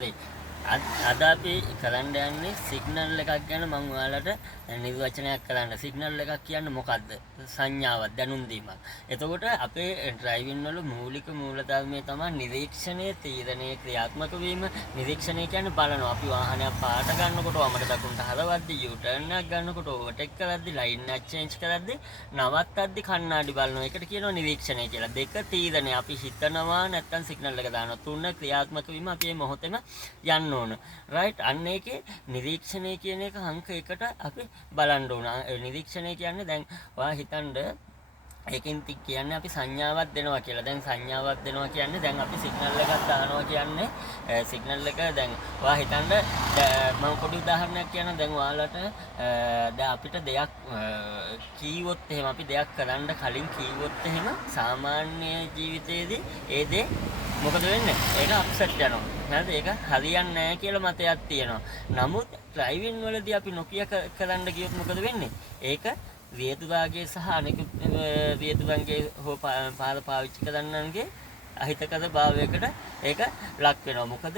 හරි. අද අපි කරන්න යන්නේ සිග්නල් එකක් ගැන මම ඔයාලට නිර්වචනයක් කරන්න. සිග්නල් එකක් කියන්නේ මොකද්ද? සංඥාවක්, දැනුම් දීමක්. එතකොට අපේ ඩ්‍රයිවිං වල මූලික මූලධර්මය තමයි නිරීක්ෂණය, තීරණය, ක්‍රියාත්මක වීම. නිරීක්ෂණය කියන්නේ බලනවා. අපි වාහනයක් පාට ගන්නකොට වමට දකුණට හරවද්දී, යූ ටර්න් එකක් ගන්නකොට ඕවර්ටේක් කරද්දී, ලයින් එක චේන්ජ් කරද්දී, නවත්තද්දී කණ්ණාඩි බලනවා. ඒකට කියනවා නිරීක්ෂණය කියලා. දෙක තීරණය. අපි හිතනවා නැත්නම් සිග්නල් එක දානවා. තුන ක්‍රියාත්මක වීම. අපි මේ මොහොතේම යන්න ඕන. රයිට්. අන්න ඒකේ නිරීක්ෂණය කියන එක අංක 1ට අපි බලන්න ඕන. නිරීක්ෂණය කියන්නේ දැන් ඔයා හිතන්න ඒකෙන් කියන්නේ අපි සංඥාවක් දෙනවා කියලා. දැන් සංඥාවක් දෙනවා කියන්නේ දැන් අපි සිග්නල් එකක් දානවා කියන්නේ සිග්නල් එක දැන් ඔයා හිතන්න මම පොඩි උදාහරණයක් කියන්නම්. දැන් ඔයාලට දැන් අපිට දෙයක් කීවොත් එහෙම අපි දෙයක් කරන්න කලින් කීවොත් එහෙම සාමාන්‍ය ජීවිතයේදී ඒ දේ මොකද වෙන්නේ? ඒක අප්සෙට් යනවා. නේද? ඒක හරියන්නේ නැහැ කියලා මතයක් තියෙනවා. නමුත් ඩ්‍රයිවිං වලදී අපි නොකිය කරන්න ගියොත් මොකද වෙන්නේ? ඒක රියදුරාගේ සහ අනෙකුත් රියදුරන්ගේ හෝ පාර පාවිච්චි කරන්නන්ගේ අහිතකර භාවයකට ඒක ලක් වෙනවා. මොකද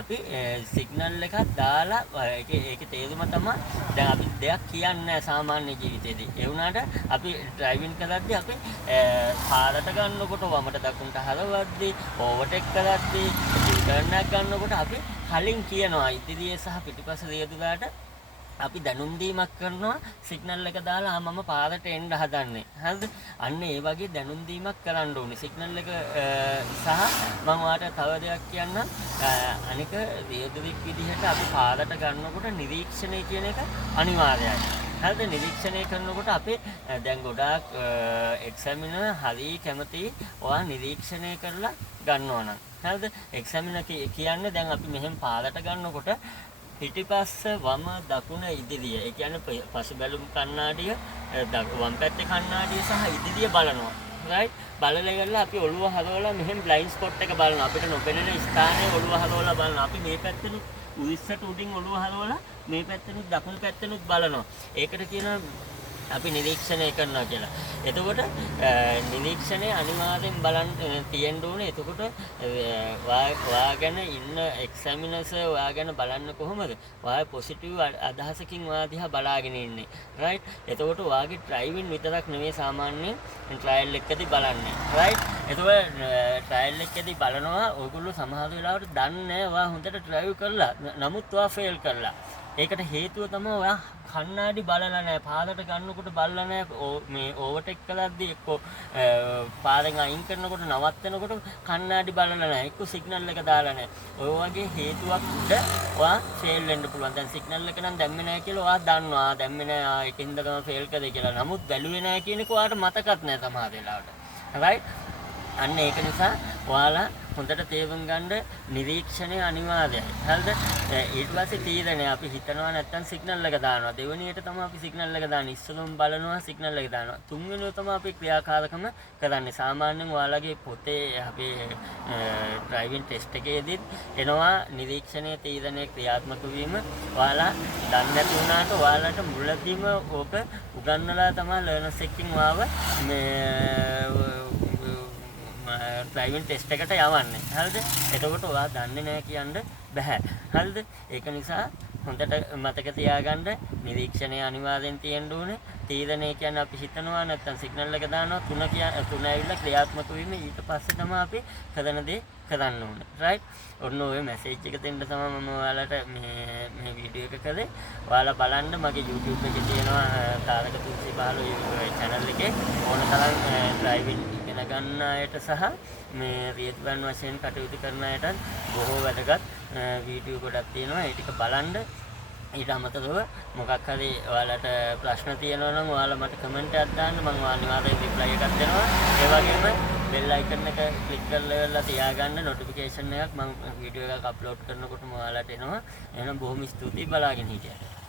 අපි සිග්නල් එකක් දාලා ඒකේ තේරුම තමයි දැන් අපි දෙයක් කියන්නේ සාමාන්‍ය ජීවිතේදී. ඒ වුණාට අපි ඩ්‍රයිවිං කරද්දී අපි පාරට ගන්නකොට වමට දකුණට හරවද්දී, ඕවර්ටේක් කරද්දී, ටර්න් එකක් ගන්නකොට අපි කලින් කියනවා ඉදිරියේ සහ පිටිපස්ස රියදුරාට අපි දැනුම් දීමක් කරනවා සිග්නල් එක දාලා මම පාරට එන්න හදන්නේ. හරිද? අන්න ඒ වගේ දැනුම් දීමක් කරන්න ඕනේ. සිග්නල් එක සහ මම ඔයාලට තව දෙයක් කියන්නම්. අනික රියදුරෙක් විදිහට අපි පාරට ගන්නකොට නිරීක්ෂණය කියන එක අනිවාර්යයි. හරිද? නිරීක්ෂණය කරනකොට අපි දැන් ගොඩාක් එක්සැමිනර් හරි කැමති ඔයා නිරීක්ෂණය කරලා ගන්නවා නම්. හරිද? එක්සැමිනර් කියන්නේ දැන් අපි මෙහෙම පාරට ගන්නකොට පිටිපස්ස වම දකුණ ඉදිරිය. ඒ කියන්නේ පසුබැලුම් කණ්ණාඩිය වම් පැත්තේ කණ්ණාඩිය සහ ඉදිරිය බලනවා. රයිට්? බලලා ඉවරලා අපි ඔළුව හරවලා මෙහෙම බ්ලයින්ඩ් ස්පොට් එක බලනවා. අපිට නොපෙනෙන ස්ථානයේ ඔළුව හරවලා බලනවා. අපි මේ පැත්තෙනුත් උඩිස්සට උඩින් ඔළුව හරවලා මේ පැත්තෙනුත් දකුණු පැත්තෙනුත් බලනවා. ඒකට කියනවා අපි නිරීක්ෂණය කරනවා කියලා. එතකොට නිරීක්ෂණය අනිවාර්යෙන් බලන්න තියෙන්න ඕනේ. එතකොට ඔයා ගැන ඉන්න එක්සැමිනර්ස් ඔයා ගැන බලන්න කොහොමද? ඔයා පොසිටිව් අදහසකින් ඔයා දිහා බලාගෙන ඉන්නේ. රයිට්? එතකොට ඔයාගේ ඩ්‍රයිවිං විතරක් නෙවෙයි සාමාන්‍යයෙන් ට්‍රයල් එකකදී බලන්නේ. රයිට්? එතකොට ට්‍රයල් එකකදී බලනවා ඔයගොල්ලෝ සමහර වෙලාවට දන්නේ නැහැ ඔයා හොඳට ඩ්‍රයිව් කරලා. නමුත් ඔයා ෆේල් කරලා. ඒකට හේතුව තමයි ඔයා කණ්ණාඩි බලලා නැහැ. පාරට ගන්නකොට බලලා නැහැ. මේ ඕවර්ටේක් කළාදී එක්කෝ පාරෙන් අයින් කරනකොට නවත්තනකොට කණ්ණාඩි බලලා නැහැ. එක්කෝ සිග්නල් එක දාලා නැහැ. ඔය වගේ හේතුවක් උඩ ඔයා ෆේල් වෙන්න පුළුවන්. දැන් සිග්නල් එක නම් දැම්මේ නැහැ කියලා ඔයා දන්නවා. දැම්මේ නැහැ ඒකින්ද තමයි ෆේල් කරේ කියලා. නමුත් බැලුවේ නැහැ කියන එක ඔයාට මතකත් නැහැ සමහර වෙලාවට. රයිට්? අන්න ඒක නිසා ඔයාලා හොඳට තේරුම් ගන්න නිරීක්ෂණය අනිවාර්යයි. හරිද? ඊට පස්සේ තීරණය අපි හිතනවා නැත්නම් සිග්නල් එක දානවා. දෙවෙනියට තමයි අපි සිග්නල් එක දාන්නේ. ඉස්සෙල්ලම බලනවා සිග්නල් එක දානවා. තුන්වෙනිව තමයි අපි ක්‍රියාකාරකම කරන්නේ. සාමාන්‍යයෙන් ඔයාලගේ පොතේ අපේ ඩ්‍රයිවිං ටෙස්ට් එකේදී එනවා නිරීක්ෂණය, තීරණය, ක්‍රියාත්මක වීම. ඔයාලා දන්නේ නැති වුණාට ඔයාලට මුලදීම ඕක උගන්වලා තමයි ලර්නර්ස් එකකින් ඔයාව මේ ඩ්‍රයිවිං ටෙස්ට් එකට යවන්නේ. හරිද? එතකොට ඔයා දන්නේ නැහැ කියන්න බෑ. හරිද? ඒක නිසා හොඳට මතක තියාගන්න නිරීක්ෂණය අනිවාර්යෙන් තියෙන්න ඕනේ. තීරණය කියන්නේ අපි හිතනවා නැත්නම් සිග්නල් එක දානවා. තුන ඇවිල්ලා ක්‍රියාත්මක වීම ඊට පස්සේ තමයි අපි කරන දේ කරන්න ඕනේ. රයිට්? ඔන්න ඔය මැසේජ් එක දෙන්න තමයි මම ඔයාලට මේ වීඩියෝ එක කළේ. ඔයාලා බලන්න මගේ YouTube එකේ තියෙනවා තාරක 315 channel එකේ ඕන තරම් ඩ්‍රයිවිං ඉගෙන ගන්න අයට සහ මේ රියදුරන් වශයෙන් කටයුතු කරන අයටත් බොහෝ වැදගත් වීඩියෝ ගොඩක් තියෙනවා. ඒ ටික බලන්න. ඊට අමතරව මොකක් හරි ඔයාලට ප්‍රශ්න තියෙනවා නම් ඔයාලා මට කමෙන්ට් එකක් දාන්න. මම අනිවාර්යෙන් රිප්ලයි එකක් දෙනවා. ඒ වගේම බෙල් අයිකන් එක ක්ලික් කරලා තියාගන්න නොටිෆිකේෂන් එකක් මම වීඩියෝ එකක් අප්ලෝඩ් කරනකොටම ඔයාලට එනවා. එහෙනම් බොහොම ස්තුතියි බලාගෙන හිටියට.